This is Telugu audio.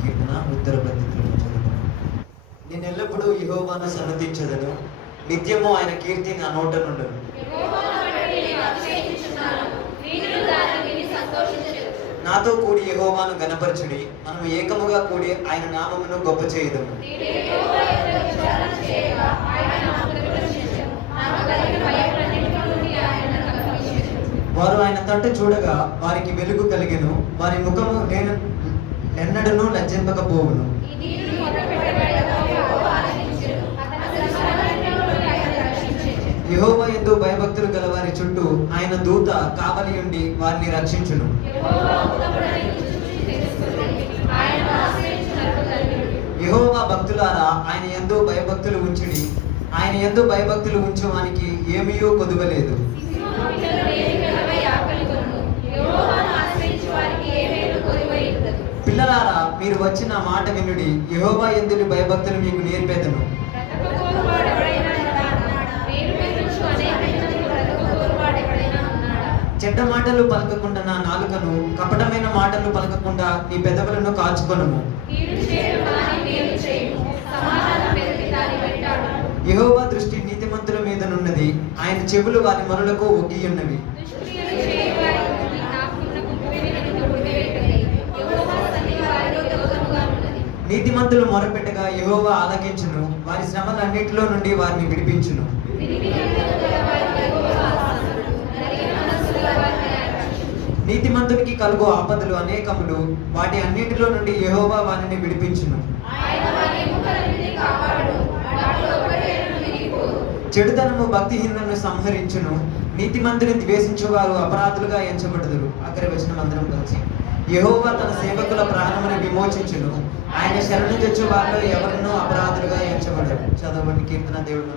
కీర్తన ఉత్తర పద్ధతిలో చదువుకున్నాను. నేను ఎల్లప్పుడూ యెహోవాను సన్నతించదను, నిత్యము ఆయన కీర్తి నా నోట నుండును. నాతో కూడి యెహోవాను గణపరచుడి, మనం ఏకముగా కూడి ఆయన నామమును గొప్ప చేయుదము. వారు ఆయన తట్టు చూడగా వారికి వెలుగు కలిగెను, వారి ముఖము నేను ఎన్నడను లజ్జింపకపోవును. యెహోవా యందు భయభక్తులు గల వారి చుట్టూ ఆయన దూత కావలి ఉండి వారిని రక్షించును. యెహోవా భక్తులారా, ఆయన యందు భయభక్తులు ఉంచుడి, ఆయన యందు భయభక్తులు ఉంచువానికి ఏమీయూ కొదువలేదు. పిల్లలారా, మీరు వచ్చిన మాట వినుడి, యెహోవా యందు భయభక్తులు మీకు నేర్పేదను. చెడ్డ మాటలు పలకకుండా నా నాలుకను, కపటమైన మాటలు పలకకుండా నీ పెదవులను కాచుకొనుము. యెహోవా దృష్టి నీతిమంతుల మీదనున్నది, ఆయన చెవులు వారి మొరలకు ఒగ్గియున్నవి. నీతిమంతులు మొరపెట్టగా యెహోవా ఆలకించును, వారి శ్రమలన్నిటిలో నుండి వారిని విడిపించును. నీతిమంతునికి కలుగు ఆపదలు అనేకములు, వాటి అన్నిటిలో నుండి యెహోవా వారిని విడిపించును. చెడుతనము భక్తిహీనులను సంహరించును, నీతిమంతుని ద్వేషించువారు అపరాధులుగా ఎంచబడుదురు. అక్కడి వచనం అందరం కలిసి. యెహోవా తన సేవకుల ప్రాణమును విమోచించును, ఆయన శరణు తెచ్చు వారిలో ఎవరినూ అపరాధులుగా ఎంచబడరు. చదవండి కీర్తన. దేవుడు